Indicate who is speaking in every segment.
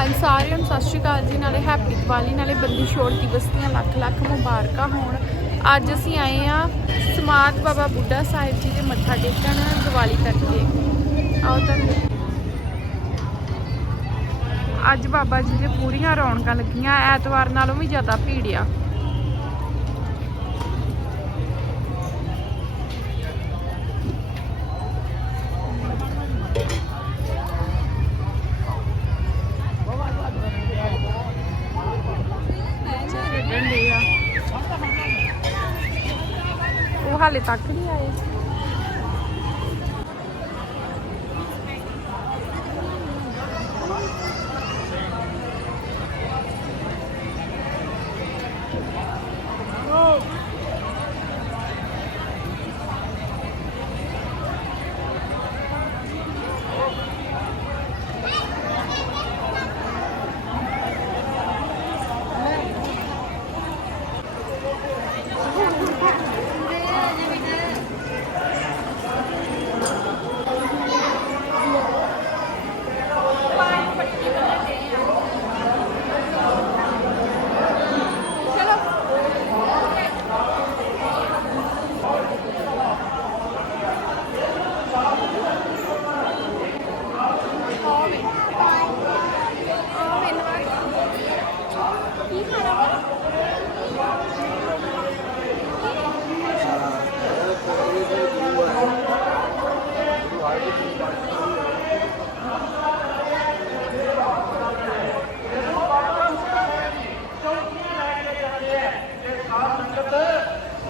Speaker 1: ਹਾਂਜੀ, ਸਾਰਿਆਂ ਨੂੰ ਸਤਿ ਸ਼੍ਰੀ ਅਕਾਲ ਜੀ। ਨਾਲੇ ਹੈਪੀ ਦੀਵਾਲੀ ਨਾਲੇ ਬੰਦੀ ਛੋੜ ਦਿਵਸ ਦੀਆਂ ਲੱਖ ਲੱਖ ਮੁਬਾਰਕਾਂ ਹੋਣ। ਅੱਜ ਅਸੀਂ ਆਏ ਆ ਸਮਾਤ ਬਾਬਾ ਬੁੱਢਾ ਸਾਹਿਬ ਜੀ ਦੇ ਮੱਥਾ ਟੇਕਣ ਦੀਵਾਲੀ ਕਰਕੇ। ਆਓ ਤੁਹਾਨੂੰ। ਅੱਜ ਬਾਬਾ ਜੀ ਦੇ ਪੂਰੀਆਂ ਰੌਣਕਾਂ ਲੱਗੀਆਂ। ਐਤਵਾਰ ਨਾਲੋਂ ਵੀ ਜ਼ਿਆਦਾ ਭੀੜ ਆ ਖੇਡਣ ਡਏ ਆ ਉਹ ਹਾਲੇ ਤੱਕ ਨਹੀਂ ਆਏ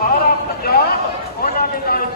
Speaker 2: ਸਾਰਾ ਪੰਜਾਬ ਉਹਨਾਂ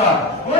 Speaker 1: deputado.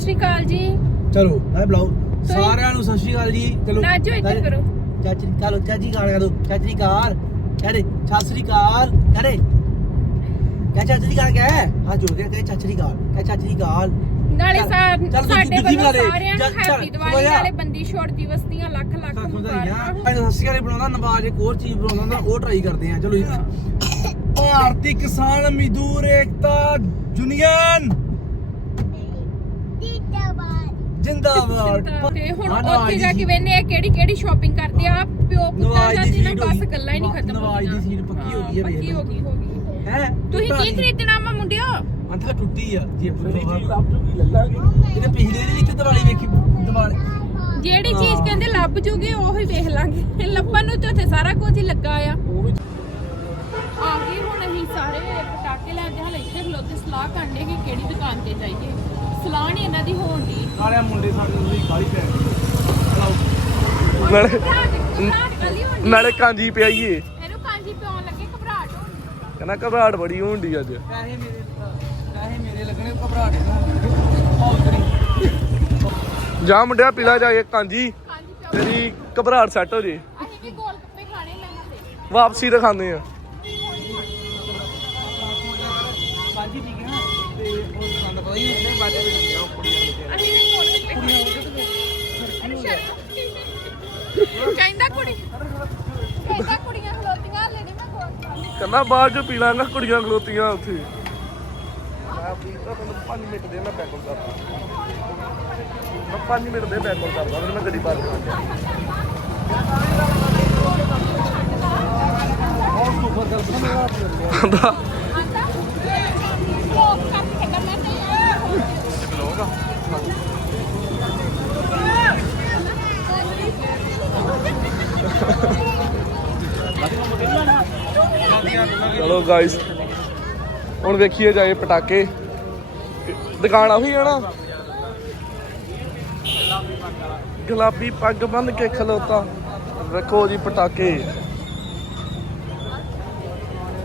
Speaker 1: ਸ਼੍ਰੀ ਅਕਾਲ ਜੀ।
Speaker 3: ਚਲੋ ਮੈਂ ਬੁਲਾਓ ਸਾਰਿਆਂ ਨੂੰ ਸਤਿ ਸ਼੍ਰੀ ਅਕਾਲ ਜੀ। ਚਲੋ
Speaker 1: ਨਾਜੋ ਇੱਧਰ ਕਰੋ।
Speaker 3: ਚਾਚੀ ਕਾਲੋ ਚਾਚੀ ਕਾਲ ਕਰੋ ਚਾਚੀ ਕਾਲ ਕਹਦੇ ਸਤਿ ਸ਼੍ਰੀ ਅਕਾਲ ਕਹਦੇ। ਕਹ ਚਾਚੀ ਕਾਲ ਕਹਿ। ਹਾਂ ਜੋੜ ਕੇ ਕਹੇ ਚਾਚੀ ਕਾਲ ਕਹ ਚਾਚੀ ਕਾਲ
Speaker 1: ਨਾਲੇ
Speaker 3: ਚੱਲ, ਚੱਲ
Speaker 1: ਸਾਡੇ ਵੱਲੋਂ। ਸਾਰਿਆਂ ਨੂੰ
Speaker 3: ਚੱਲ, ਚੱਲ,
Speaker 1: ਹੈਪੀ ਦੀਵਾਲੀ। ਨਾਲੇ ਬੰਦੀ ਛੋੜ ਦਿਵਸ ਦੀਆਂ ਲੱਖ ਲੱਖ ਮੁਬਾਰਕਾਂ।
Speaker 3: ਸਤਿ ਸ਼੍ਰੀ ਅਕਾਲ ਬਣਾਉਂਦਾ ਨਵਾਜ਼ ਇੱਕ ਹੋਰ ਚੀਜ਼ ਬਣਾਉਂਦਾ ਉਹ ਟਰਾਈ ਕਰਦੇ ਆ। ਚਲੋ ਭਾਰਤੀ ਕਿਸਾਨ ਮਜ਼ਦੂਰ ਏਕਤਾ ਯੂਨੀਅਨ। ਜਿੰਦਾਬਾਦ।
Speaker 1: ਤੇ ਹੁਣ ਉੱਥੇ ਜਾ ਕੇ। ਵੇਨੇ ਕਿਹੜੀ ਕਿਹੜੀ ਸ਼ਾਪਿੰਗ ਕਰਦੇ ਆ। ਪਿਓ ਪੁੱਤਾਂ ਦਾ
Speaker 3: ਦੀ
Speaker 1: ਤੇ ਬਸ ਗੱਲਾਂ ਹੀ ਨਹੀਂ ਖਤਮ
Speaker 4: ਨਵਾਜ ਦੀ ਸੀਨ ਪੱਕੀ ਹੋ ਗਈ ਹੈ
Speaker 1: ਪੱਕੀ ਹੋ ਗਈ ਹੋ ਗਈ।
Speaker 4: ਹੈ?
Speaker 1: ਤੁਸੀਂ ਕੀ ਖਰੀਦਣਾ ਵਾ ਮੁੰਡਿਓ?
Speaker 4: ਅੰਤਲਾ ਟੁੱਟੀ ਆ ਜੇ ਇਹਨੇ ਪਿਛਲੇ ਦਿਨ ਇੱਥੇ ਦਿਵਾਲੀ ਵੇਖੀ ਦਿਵਾਲੀ।
Speaker 1: ਜਿਹੜੀ ਚੀਜ਼ ਕਹਿੰਦੇ ਲੱਭ ਜੂਗੀ ਉਹ ਹੀ ਵੇਖ ਲਾਂਗੇ। ਲੱਭਣ ਨੂੰ ਤੇ ਉੱਥੇ ਸਾਰਾ ਕੁਝ ਹੀ ਲੱਗਾ ਆ। ਆ ਗਏ ਹੁਣ ਅਸੀਂ ਸਾਰੇ ਪਟਾਕੇ ਲੈ ਕੇ ਹਲੇ ਇੱਥੇ ਖਲੋਤੇ ਸਲਾਹ ਕਰਨੇ ਕਿ ਕਿਹੜੀ ਦੁਕਾਨ ਤੇ ਜਾਈਏ। ਸਲਾਹ ਨਹੀਂ ਇਹਨਾਂ ਦੀ ਹੋਣ ਦੀ।
Speaker 4: ਨਾਲੇ ਮੁੰਡੇ ਸਾਡੇ ਨੂੰ ਵੀ ਗਾਲੀ ਪੈ
Speaker 3: ਨਾਲੇ
Speaker 1: ਘਬਰਾਹਟ ਹੋਣੀ
Speaker 3: ਨਾਲੇ ਕਾਂਜੀ ਪਿਆਈਏ।
Speaker 1: ਇਹਨੂੰ ਕਾਂਜੀ ਪਿਉਣ ਲੱਗੇ ਘਬਰਾਹਟ ਹੋਣੀ
Speaker 3: ਕਹਿੰਦਾ ਘਬਰਾਹਟ ਬੜੀ ਹੁੰਦੀ ਅੱਜ।
Speaker 4: ਪੈਸੇ ਮੇਰੇ ਪੈਸੇ ਮੇਰੇ ਲੱਗਣੇ ਘਬਰਾਹਟ ਨਾ
Speaker 3: ਜਾ ਮੁੰਡਿਆ ਪੀਲਾ ਜਾ ਕੇ ਕਾਂਜੀ।
Speaker 1: ਕਾਂਜੀ ਪਿਉ
Speaker 3: ਤੇਰੀ ਘਬਰਾਹਟ ਸੈੱਟ ਹੋ ਜੇ।
Speaker 1: ਅਸੀਂ ਵੀ ਗੋਲ ਗੱਪੇ ਖਾਣੇ ਮੈਂ ਹਲੇ
Speaker 3: ਵਾਪਸੀ ਦਿਖਾਉਂਦੇ ਆ
Speaker 4: ਸਾਂਝੀ ਠੀਕ ਹੈ ਨਾ ਤੇ ਉਹ ਸੰਦ ਵਿੱਚ ਕੁੜੀਆਂ
Speaker 1: ਵੀ ਕਹਿੰਦਾ ਕੁੜੀ ਕਹਿੰਦਾ ਕੁੜੀਆਂ ਖਲੋਤੀਆਂ ਹਲੇ ਨਹੀਂ ਮੈਂ
Speaker 3: ਕਹਿੰਦਾ ਪੀ ਲਾਂਗਾ ਕੁੜੀਆਂ ਖਲੋਤੀਆਂ ਉੱਥੇ। ਮੈਂ ਪੀਤਾ ਤੈਨੂੰ 5 ਮਿੰਟ ਦੇ ਮੈਂ ਪੈਕਲ ਕਰਦਾ ਮੈਂ 5 ਮਿੰਟ ਦੇ ਪੈਕਲ ਕਰਦਾ ਫਿਰ ਮੈਂ ਗੱਡੀ ਪਾਰ ਕਰਾਂਗਾ
Speaker 1: ਕੱਪ ਕੇ ਕਰਨਾ ਤੇ
Speaker 3: ਚਲੋ ਗਾਇਸ ਹੁਣ ਵੇਖੀਏ ਜਾਏ ਪਟਾਕੇ। ਦੁਕਾਨ ਆਹੀ ਹੈ ਨਾ? ਗੁਲਾਬੀ ਪੱਗ ਬੰਨ ਕੇ ਖਲੋਤਾ। ਰੱਖੋ ਜੀ ਪਟਾਕੇ।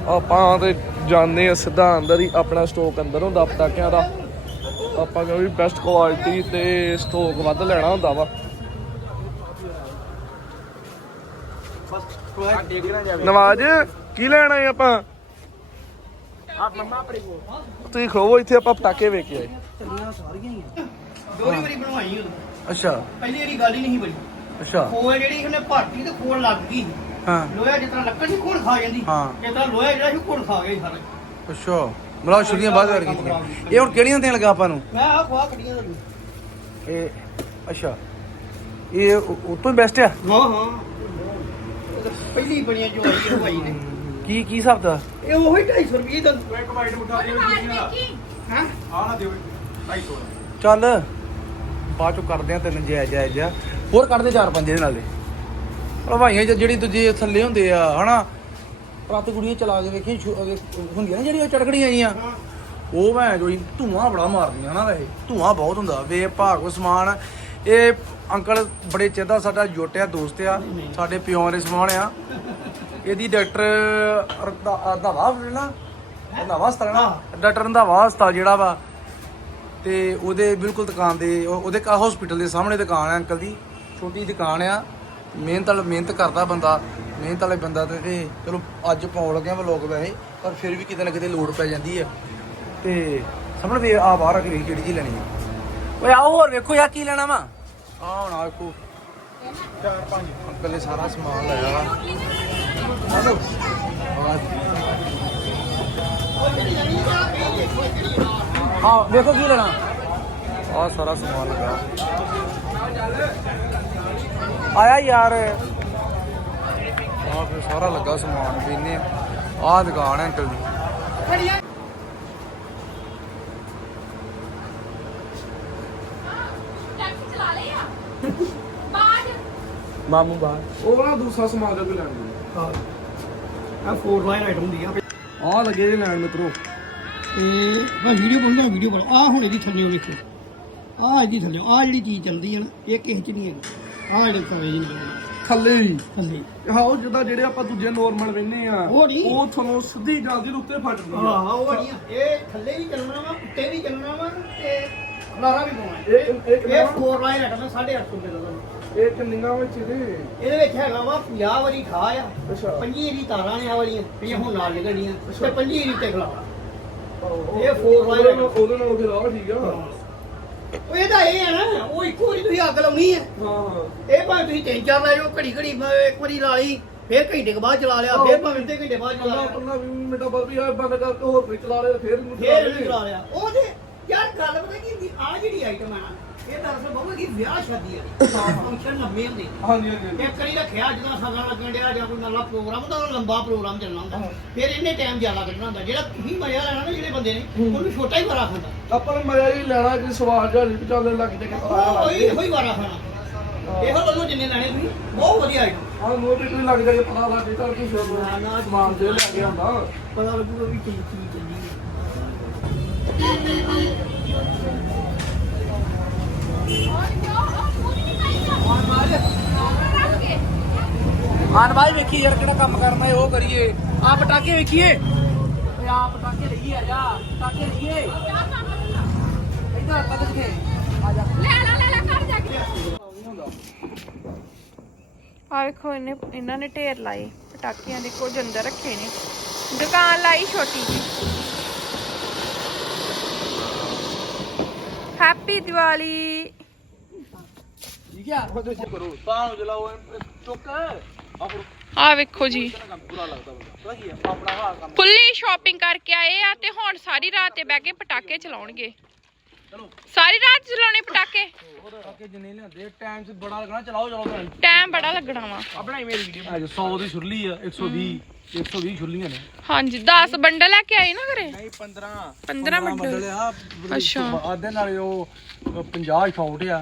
Speaker 3: ਆਪਾਂ ਤੇ ਜਾਣਦੇ ਆ ਸਿੱਧਾ ਅੰਦਰ ਹੀ, ਆਪਣਾ ਸਟਾਕ ਅੰਦਰ ਹੁੰਦਾ ਪਟਾਕਿਆਂ ਦਾ। ਆਪਾਂ ਕਹਿੰਦੇ ਬੈਸਟ ਕੁਆਲਿਟੀ ਤੇ ਸਟਾਕ ਵੱਧ ਲੈਣਾ ਹੁੰਦਾ ਵਾ। ਨਵਾਜ ਕੀ ਲੈਣਾ ਹੈ ਆਪਾਂ? ਤੁਸੀਂ ਖੋਵੋ ਇੱਥੇ ਆਪਾਂ ਪਟਾਕੇ ਵੇਖ ਆਏ।
Speaker 4: ਚੱਲੀਆਂ ਸਾਰੀਆਂ ਹੀ ਆ
Speaker 5: ਦੋਹਰੀ ਵਾਰੀ ਬਣਵਾਈ ਉਹ
Speaker 3: ਅੱਛਾ।
Speaker 5: ਪਹਿਲੀ ਵਾਰੀ ਗੱਲ ਹੀ ਨਹੀਂ ਬਣੀ।
Speaker 3: ਅੱਛਾ।
Speaker 5: ਖੋਲ ਜਿਹੜੀ ਉਹਨੇ ਭਰਤੀ ਤੇ ਖੋਲ ਲੱਗ ਗਈ
Speaker 3: ਹਾਂ।
Speaker 5: ਲੋਹਾ ਜਿਸ ਤਰ੍ਹਾਂ ਲੱਕੜ ਨਹੀਂ ਖੋਲ ਖਾ ਜਾਂਦੀ।
Speaker 3: ਹਾਂ।
Speaker 5: ਤਰ੍ਹਾਂ ਲੋਹਾ ਜਿਹੜਾ ਸੀ ਖੋਲ ਖਾ ਗਈ ਸਾਰੇ।
Speaker 3: ਅੱਛਾ। ਮਲਾ ਛੁੱਟੀਆਂ ਬਾਅਦ ਕਰ ਕੀਤੀਆਂ ਇਹ ਹੁਣ ਕਿਹੜੀਆਂ ਤੇ ਲੱਗਾ ਆਪਾਂ ਨੂੰ?
Speaker 5: ਮੈਂ ਆ ਖਵਾ ਕੱਢੀਆਂ
Speaker 3: ਇਹ ਅੱਛਾ। ਇਹ ਉਹ ਤੋਂ ਬੈਸਟ ਆ?
Speaker 5: ਹਾਂ ਹਾਂ। ਪਹਿਲੀ ਬਣੀਆਂ ਜੋ ਆਈ ਨੇ।
Speaker 3: ਕੀ ਕੀ ਹਿਸਾਬ ਦਾ?
Speaker 5: ਇਹ ਉਹੀ 250 ਰੁਪਏ ਦਾ। ਹਾਂ।
Speaker 3: ਚੱਲ ਬਾਅਦ ਚੋਂ ਕਰਦੇ ਆ ਤੈਨੂੰ ਜੈ ਜੈ ਜੈ ਹੋਰ ਕੱਢਦੇ ਚਾਰ ਪੰਜ ਇਹਦੇ ਨਾਲੇ ਹਲਵਾਈਆਂ ਚ ਜਿਹੜੀ ਦੂਜੇ ਥੱਲੇ ਹੁੰਦੇ ਆ ਹਨਾ? ਰਾਤ ਗੁੜੀਆਂ ਚਲਾ ਕੇ ਵੇਖੀ ਹੁੰਦੀਆਂ ਨਾ ਜਿਹੜੀਆਂ ਚੜਕੜੀਆਂ ਜੀਆਂ ਉਹ ਮੈਂ ਕੋਈ ਧੂਆਂ ਬੜਾ ਮਾਰਦੀਆਂ ਨਾ ਵੈਸੇ। ਧੂਆਂ ਬਹੁਤ ਹੁੰਦਾ। ਵੇ ਭਾਗੋ ਸਮਾਨ। ਇਹ ਅੰਕਲ ਬੜੇ ਚਿਰ ਦਾ ਸਾਡਾ ਜੋਟਿਆ ਦੋਸਤ ਆ। ਸਾਡੇ ਪਿਓ ਦੇ ਸਮਾਨ ਆ। ਇਹਦੀ ਡਾਕਟਰ ਰੰਧਾਵਾ ਨਾ ਰੰਧਾਵਾ ਹਸਪਤਾਲ ਨਾ ਡਾਕਟਰ ਰੰਧਾਵਾ ਹਸਪਤਾਲ ਜਿਹੜਾ ਵਾ ਤੇ ਉਹਦੇ ਬਿਲਕੁਲ ਦੁਕਾਨ ਦੇ ਉਹ- ਉਹਦੇ ਕਾ ਹਸਪੀਟਲ ਦੇ ਸਾਹਮਣੇ ਦੁਕਾਨ ਹੈ ਅੰਕਲ ਦੀ ਛੋਟੀ ਦੁਕਾਨ ਆ ਮਿਹਨਤ ਵਾਲਾ ਮਿਹਨਤ ਕਰਦਾ ਬੰਦਾ ਮਿਹਨਤ ਵਾਲੇ ਬੰਦਾ ਤੇ ਤੇ ਚਲੋ ਅੱਜ ਪਾਉਣ ਲੱਗਿਆ ਵਲੋਗ ਵੈਸੇ ਪਰ ਫਿਰ ਵੀ ਕਿਤੇ ਨਾ ਕਿਤੇ ਲੋੜ ਪੈ ਜਾਂਦੀ ਹੈ ਤੇ ਸਾਹਮਣੇ ਵੀ ਆ ਬਾਹਰ ਆ ਕੇ ਵੇਖ ਕਿਹੜੀ ਚੀਜ਼ ਲੈਣੀ ਹੈ ਓਏ ਆਓ ਹੋਰ ਵੇਖੋ ਯਾ ਕੀ ਲੈਣਾ ਵਾ। ਆ ਹੁਣ ਆ ਵੇਖੋ। ਚਾਰ ਪੰਜ ਅੰਕਲ ਨੇ ਸਾਰਾ ਸਮਾਨ ਲਾਇਆ ਵਾ ਆ ਵੇਖੋ ਕੀ ਲੈਣਾ। ਆ ਸਾਰਾ ਸਮਾਨ ਲੱਗਾ ਆਇਆ ਯਾਰ। ਆ ਫਿਰ ਸਾਰਾ ਲੱਗਾ ਸਮਾਨ ਪੀਨੇ ਆ ਦੁਕਾਨ ਹੈ ਅੰਕਲ ਦੀ
Speaker 1: ਟੈਕਸੀ ਚਲਾ ਲਈ ਆ ਬਾਜ
Speaker 3: ਮਾਮੂ ਬਾਹਰ। ਉਹ ਵਾਲਾ ਦੂਸਰਾ ਸਮਾਨ ਦਾ ਵੀ ਲੈਣਾ
Speaker 5: ਆ ਫੋਰ ਲਾਈਨ ਆਈਟਮ ਹੁੰਦੀ ਆ।
Speaker 3: ਆ ਲੱਗੇ ਜੇ ਲੈਣ ਮਿੱਤਰੋ।
Speaker 5: ਇਹ ਮੈਂ ਵੀਡੀਓ ਬਣਾਉਂਦਾ ਵੀਡੀਓ ਬਣਾ ਆ ਹੁਣ ਇਹਦੀ ਥੱਲੇ ਵੇਖੋ। ਆ ਇਹਦੀ ਥੱਲੇ ਆ ਜਿਹੜੀ ਚੀਜ਼ ਚੱਲਦੀ ਹੈ ਨਾ ਇਹ ਕਿਸੇ ਚ ਨਹੀਂ ਹੈਗੀ। ਆ ਜਿਹੜੇ ਕਵੇ ਜੀ ਨਿਕਲਦੇ
Speaker 3: ਥੱਲੇ ਹੀ।
Speaker 5: ਥੱਲੇ।
Speaker 3: ਹਾਂ ਉਹ ਜਿੱਦਾਂ ਜਿਹੜੇ ਆਪਾਂ ਦੂਜੇ ਨਾਰਮਲ ਵੇਨੇ ਆ
Speaker 5: ਉਹ ਨਹੀਂ।
Speaker 3: ਉਹ ਤੁਹਾਨੂੰ ਸਿੱਧੀ ਜਾਂਦੀ ਦੇ ਉੱਤੇ ਫਟਦੀ ਆ।
Speaker 5: ਹਾਂ ਉਹ ਨਹੀਂ ਇਹ ਥੱਲੇ ਵੀ ਚੱਲਣਾ ਵਾ ਉੱਤੇ ਵੀ ਚੱਲਣਾ ਵਾ ਤੇ ਲਾਰਾ ਵੀ ਪਾਉਣਾ।
Speaker 3: ਇਹ ਇਹ
Speaker 5: ਇਹ ਫੋਰ ਲਾਈਨ ਆਈਟਮ ਹੈ 850 ਰੁਪਏ ਦਾ ਤੁਹਾਨੂੰ।
Speaker 3: ਇਹ ਕਿੰਨੀਆਂ ਵਿੱਚ ਇਹਦੇ
Speaker 5: ਇਹਦੇ ਵਿੱਚ ਹੈਗਾ ਵਾ 50 ਵਾਰੀ ਖਾ ਆ।
Speaker 3: ਅੱਛਾ।
Speaker 5: 25 ਦੀ ਤਾਰਾਂ ਨੇ ਆ ਵਾਲੀਆਂ ਇਹ ਹੁਣ ਨਾਲ ਨਿਕਲਣੀਆਂ। ਤੇ 25 ਦੀ ਤੇ ਖਲਾ ਇਹ ਫੋਰ
Speaker 3: ਉਹਦੇ
Speaker 5: ਲਾਈਨ
Speaker 3: ਨਾਲ ਉਹਦੇ ਨਾਲ ਫਿਰ ਆ ਠੀਕ ਆ
Speaker 5: ਉਹ ਇਹਦਾ ਇਹ ਹੈ ਨਾ ਉਹ ਇੱਕੋ ਵਾਰੀ ਤੁਸੀਂ ਅੱਗ ਲਾਉਣੀ ਹੈ
Speaker 3: ਹਾਂ।
Speaker 5: ਇਹ ਭਾਵੇਂ ਤੁਸੀਂ ਤਿੰਨ ਚਾਰ ਲੈ ਜਾਓ ਘੜੀ ਘੜੀ ਇੱਕ ਵਾਰੀ ਲਾ ਲਈ ਫੇਰ ਘੰਟੇ ਕੁ ਬਾਅਦ ਚਲਾ ਲਿਆ ਫੇਰ ਭਾਵੇਂ ਅੱਧੇ ਘੰਟੇ ਬਾਅਦ ਚਲਾ ਲਿਆ।
Speaker 3: ਪੰਦਰਾਂ 20 ਮਿੰਟਾਂ ਬਾਅਦ ਵੀ ਆ ਬੰਦ ਕਰਕੇ ਹੋਰ ਵੀ ਚਲਾ ਲਿਆ ਫਿਰ
Speaker 5: ਫੇਰ
Speaker 3: ਚਲਾ
Speaker 5: ਲਿਆ। ਉਹਦੇ ਯਾਰ ਗੱਲ ਪਤਾ ਕੀ ਹੁੰਦੀ ਆ? ਜਿਹੜੀ ਆਈਟਮ ਨਾ ਇਹ ਦਰਅਸਲ ਬਹੁਤ ਕੀ ਵਿਆਹ ਸ਼ਾਦੀ ਹੈ ਫੰਕਸ਼ਨ ਲੰਮੇ ਹੁੰਦੇ।
Speaker 3: ਹਾਂਜੀ ਹਾਂਜੀ
Speaker 5: ਇੱਕ ਵਾਰੀ ਰੱਖਿਆ ਜਦੋਂ ਸਗਨ ਲੱਗਣ ਡਿਆ ਜਾਂ ਕੋਈ ਨalla ਪ੍ਰੋਗਰਾਮ ਹੁੰਦਾ ਉਹ ਲੰਬਾ ਪ੍ਰੋਗਰਾਮ ਚੱਲਣਾ ਹੁੰਦਾ। ਫਿਰ ਇਹਨੇ ਟਾਈਮ ਜ਼ਿਆਦਾ ਕੱਢਣਾ ਹੁੰਦਾ। ਜਿਹੜਾ ਤੁਸੀਂ ਮਜ਼ਾ ਲੈਣਾ ਨਾ ਜਿਹੜੇ ਬੰਦੇ ਨੇ ਉਹਨੂੰ ਛੋਟਾ ਹੀ ਵਾਰਾ ਹੁੰਦਾ
Speaker 3: ਆਪਾਂ ਨੂੰ ਮਜ਼ਾ ਹੀ ਲੈਣਾ ਕਿ ਸਵਾਲ ਜਾਂ ਨਹੀਂ ਚੱਲਣ ਲੱਗ ਜੇ ਕਿ
Speaker 5: ਉਹ ਹੀ ਉਹੀ ਵਾਰਾ ਖਾਣਾ। ਇਹੋ ਵੱਲੋਂ ਜਿੰਨੇ ਲੈਣੇ ਤੁਸੀਂ ਬਹੁਤ ਵਧੀਆ ਹੈ
Speaker 3: ਹਾਂ ਤੇ ਕੋਈ ਲੱਗ ਜਾਏ ਪਤਾ ਲੱਗ ਜੇ ਤਾਂ ਕਿ ਸਮਾਨ ਦੇ ਲੈ ਕੇ ਆਉਂਦਾ।
Speaker 5: ਪਤਾ ਲੱਗੂਗਾ ਵੀ ਕੀ ਚੀਜ਼ ਚੱਲੀ ਹੈ
Speaker 3: ਆਨ ਬਾਈ ਵੇਖੀ ਯਾਰ ਕਿਹੜਾ ਕੰਮ ਕਰਨਾ ਹੈ, ਉਹ ਕਰੀਏ। ਆ ਪਟਾਕੇ ਵੇਖੀਏ। ਓਏ ਆ ਪਟਾਕੇ ਲਈਏ, ਆ ਜਾ, ਪਟਾਕੇ ਲਈਏ। ਇੱਧਰ ਤੱਕ ਕਿੱਥੇ ਆ ਜਾ।
Speaker 1: ਆ ਵੇਖੋ, ਇਹਨੇ ਇਹਨਾਂ ਨੇ ਢੇਰ ਲਾਏ ਪਟਾਕਿਆਂ ਦੇ ਕੁਝ ਅੰਦਰ ਰੱਖੇ ਨੇ। ਦੁਕਾਨ ਲਾਈ ਛੋਟੀ ਜੀ ਹੈਪੀ ਦੀਵਾਲੀ
Speaker 3: ਠੀਕ ਆ ਉਹ ਤੁਸੀਂ ਕਰੋ। ਤਾਂ ਨੂੰ ਚਲਾਓ ਚੁੱਕ। ਆ
Speaker 1: ਵੇਖੋ ਜੀ।
Speaker 3: ਆਪਣਾ
Speaker 1: ਫੁੱਲੀ ਸ਼ਾਪਿੰਗ ਕਰਕੇ ਆਏ ਆ ਤੇ ਹੁਣ ਸਾਰੀ ਰਾਤ ਤੇ ਬਹਿ ਕੇ ਪਟਾਕੇ ਚਲਾਉਣਗੇ।
Speaker 3: ਚਲੋ।
Speaker 1: ਸਾਰੀ ਰਾਤ ਚਲਾਉਣੇ ਪਟਾਕੇ?
Speaker 3: ਪਟਾਕੇ ਜਿੰਨੇ ਲਿਆਂਦੇ ਟਾਈਮ ਚ ਬੜਾ ਲੱਗਣਾ। ਚਲਾਓ ਚਲਾਓ
Speaker 1: ਟਾਈਮ ਬੜਾ ਲੱਗਣਾ ਵਾ।
Speaker 3: ਆ ਬਣਾਈ ਮੇਰੀ ਵੀਡੀਓ ਅੱਜ 100 ਦੀ ਛੁਰਲੀ ਆ 120 120 ਛੁਰਲੀਆਂ ਨੇ।
Speaker 1: ਹਾਂਜੀ 10 ਬੰਡਲ ਲੈ ਕੇ ਆਏ ਨਾ ਘਰੇ?
Speaker 3: ਨਹੀਂ 15
Speaker 1: 15 ਬੰਡਲ।
Speaker 3: ਆ
Speaker 1: ਅੱਛਾ।
Speaker 3: ਆਦੇ ਨਾਲੇ ਉਹ 50 ਸ਼ਾਟ ਆ।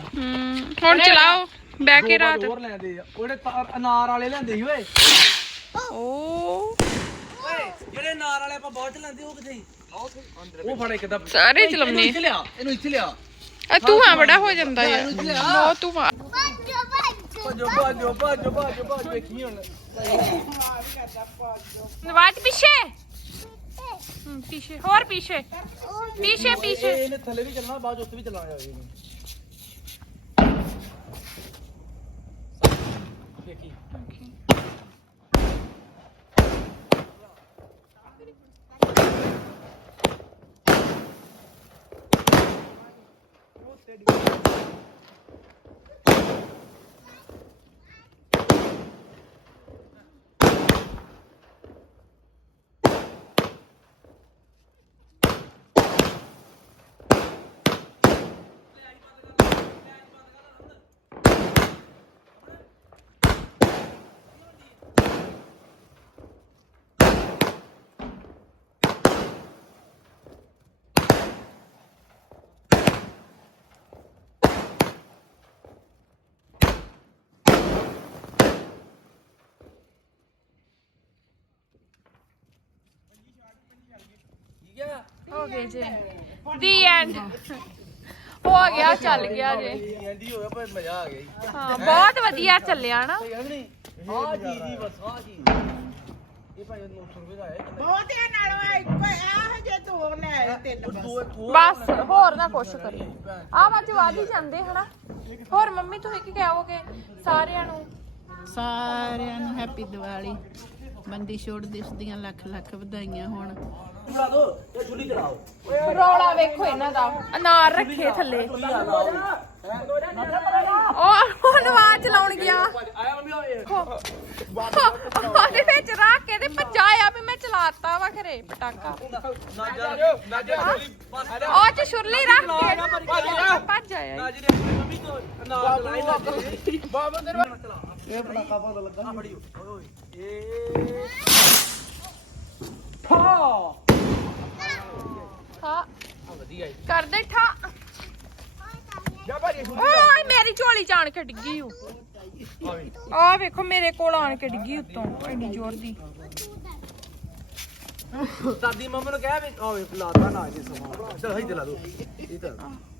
Speaker 1: ਹੁਣ ਚਲਾਓ ਬਹਿ ਕੇ ਰਾਤ।
Speaker 3: ਹੋਰ ਲੈਂਦੇ ਆ। ਉਹਦੇ ਅਨਾਰ ਵਾਲੇ ਲੈਂਦੇ ਸੀ ਓਏ।
Speaker 1: ਓ।
Speaker 4: ਓਏ ਜਿਹੜੇ ਅਨਾਰ ਵਾਲੇ ਆਪਾਂ ਬਹੁਤ ਲੈਂਦੇ ਉਹ ਕਿੱਥੇ
Speaker 3: ਉਹ ਫੜ ਇੱਕ ਦਾ
Speaker 1: ਸਾਰੇ ਚਲਾਉਣੇ
Speaker 4: ਇੱਥੇ ਲਿਆ ਇਹਨੂੰ ਇੱਥੇ ਲਿਆ।
Speaker 1: ਆ ਧੂਆਂ ਬੜਾ ਹੋ ਜਾਂਦਾ ਯਾਰ। ਬਹੁਤ ਧੂਆਂ
Speaker 3: ਭੱਜੋ ਭੱਜੋ ਭੱਜੋ ਭੱਜੋ ਭੱਜੋ ਵੇਖੀ ਹੁਣ
Speaker 1: ਨਵਾਜ ਪਿੱਛੇ। ਹਮ, ਪਿੱਛੇ ਹੋਰ ਪਿੱਛੇ। ਪਿੱਛੇ ਪਿੱਛੇ।
Speaker 3: ਇਹਨੇ ਥੱਲੇ ਵੀ ਚੱਲਣਾ ਬਾਅਦ 'ਚ ਉੱਤੇ ਵੀ ਚੱਲਣਾ ਜਾਵੇ ਇਹਨੇ ਵੇਖੀ
Speaker 1: ਹੋ ਗਏ ਜੇ। ਦੀ ਐਂਡ ਹੋ ਗਿਆ ਚੱਲ ਗਿਆ ਜੇ।
Speaker 3: ਐਂਡੀ ਹੋਇਆ ਪਰ ਮਜ਼ਾ ਆ ਗਿਆ ਜੀ
Speaker 1: ਹਾਂ ਬਹੁਤ ਵਧੀਆ ਚੱਲਿਆ ਨਾ।
Speaker 3: ਸਹੀ ਹੈ ਕਿ ਨਹੀਂ ਆ ਜੀ ਜੀ ਬਸ ਆ ਜੀ ਇਹ ਭਾਈ 900 ਰੁਪਏ ਦਾ ਹੈ
Speaker 6: ਬਹੁਤਿਆਂ ਨਾਲੋਂ ਇੱਕੋ ਆਹ ਜੇ ਦੋ ਲੈ ਆਏ ਤਿੰਨ ਬਸ।
Speaker 3: ਦੋ ਇੱਕ ਹੋਰ
Speaker 1: ਬਸ ਹੋਰ ਨਾ ਕੁਛ ਕਰੀ ਆ ਵਾਜ ਹੀ ਜਾਂਦੇ ਹਨਾ? ਹੋਰ ਮੰਮੀ ਤੁਸੀਂ ਕੀ ਕਹੋਗੇ ਸਾਰਿਆਂ ਨੂੰ?
Speaker 6: ਸਾਰਿਆਂ ਨੂੰ ਹੈਪੀ ਦੀਵਾਲੀ। ਬੰਦੀ ਛੋੜ ਦਿਵਸ ਦੀਆਂ ਲੱਖ ਲੱਖ ਵਧਾਈਆਂ ਹੋਣ।
Speaker 4: ਚਲਾ ਦੋ ਇਹ ਛੁਰੀ ਚਲਾਓ
Speaker 1: ਰੌਲਾ ਵੇਖੋ ਇਹਨਾਂ ਦਾ। ਅਨਾਰ ਰੱਖੇ ਥੱਲੇ। ਉਹ ਉਹ ਨਵਾਜ਼ ਚਲਾਉਣ ਗਿਆ।
Speaker 3: ਆਇਆ ਮੰਮੀ
Speaker 1: ਉਹਦੇ ਵਿੱਚ ਰੱਖ ਕੇ ਤੇ ਭੱਜਾਇਆ ਵੀ ਮੈਂ ਚਲਾਤਾ ਵਾ ਘਰੇ ਪਟਾਕਾ।
Speaker 3: ਨਾ ਜਾ ਨਾ ਜਾ
Speaker 1: ਉਹ ਚ ਛੁਰਲੀ ਰੱਖ ਕੇ। ਭੱਜ ਆਇਆ
Speaker 3: ਨਾ ਜੀ ਮੰਮੀ ਜੀ ਬਾਬਾ ਤੇਰੇ ਚਲਾ ਇਹ ਪਟਾਕਾ ਪਾ ਲੱਗਾ ਆ ਫੜੀ ਓਏ ਓਏ ਇਹ ਫਾ
Speaker 1: ਹਾਂ
Speaker 3: ਵਧੀਆ ਜੀ।
Speaker 1: ਕਰਦੇ ਠਾ।
Speaker 3: ਜਾ ਭਾਜੀ
Speaker 1: ਓਏ ਮੇਰੀ ਝੋਲੀ ਜਾਣ ਕੇ ਡਿੱਗੀ ਓ। ਆ ਵੇਖੋ। ਮੇਰੇ ਕੋਲ ਆਣ ਕੇ ਡਿੱਗੀ ਉੱਤੋਂ ਐਡੀ ਜ਼ੋਰ ਦੀ।
Speaker 3: ਦਾਦੀ ਮੰਮਾ ਨੂੰ ਕਹਿ ਵੀ ਓਏ ਲਾਤਾ ਨਾ ਜੀ ਸਮਾਂ। ਚਲ ਹਈ ਚਲਾ ਦੋ। ਇਹ ਤਾਂ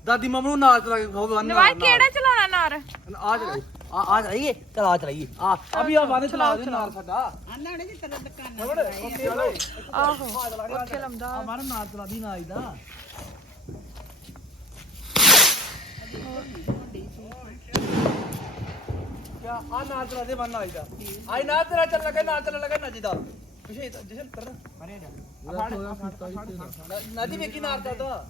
Speaker 3: ਦਾਦੀ ਮੰਮਾ ਨੂੰ ਨਾਲ ਚਲਾ ਕੇ ਖਾਓ
Speaker 1: ਨਵਾਜ਼ ਕਿਹੜਾ ਚਲਾਉਣਾ ਨਾਰ?
Speaker 3: ਆ ਚਲਾਈ ਆ ਆ ਚਲਾਈਏ ਚਲ ਆ ਚਲਾਈਏ। ਆ ਅਭੀ ਆ ਵਾਨੇ ਚਲਾ ਦੇ ਨਾਲ ਸਾਡਾ।
Speaker 6: ਆਨਾਂ ਨੇ ਤੇਰਾ ਦੁਕਾਨ
Speaker 3: ਚਲੋ
Speaker 1: ਆਹੋ ਉੱਥੇ ਲੰਦਾ
Speaker 3: ਆ ਮਾਰ ਨਾਲ ਚਲਾ ਦੀ ਨਾ ਇਹਦਾ ਕਿਆ ਆ ਨਾਲ ਚਲਾ ਦੇ ਬੰਨਾ ਇਹਦਾ ਆਈ ਨਾ ਤੇਰਾ ਚੱਲ ਲਗਾ ਨਾਲ ਚੱਲ ਲਗਾ ਨਾ ਜੀ ਦਾ। ਪਿਛੇ ਜਿਸਨ ਕਰ ਜਾ। ਨਦੀ ਵੇਖੀ ਨਾਲ ਚੱਲਦਾ।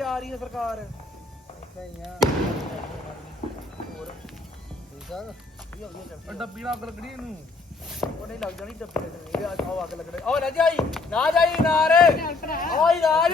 Speaker 3: ਤੇ ਆ ਰਹੀ ਹੈ ਸਰਕਾਰ। ਆ। ਡੱਬੀ ਨਾਲ ਲੱਗਣੀ ਇਹਨੂੰ। ਉਹ ਨਹੀਂ ਲੱਗ ਜਾਣੀ ਡੱਬੇ ਆ ਆਹ ਅੱਗ ਲੱਗਣੇ। ਓ ਨਾ ਜਾਈ ਨਾ ਜਾਈ ਨਾ ਰੇ। ਓਏ ਰਾਜ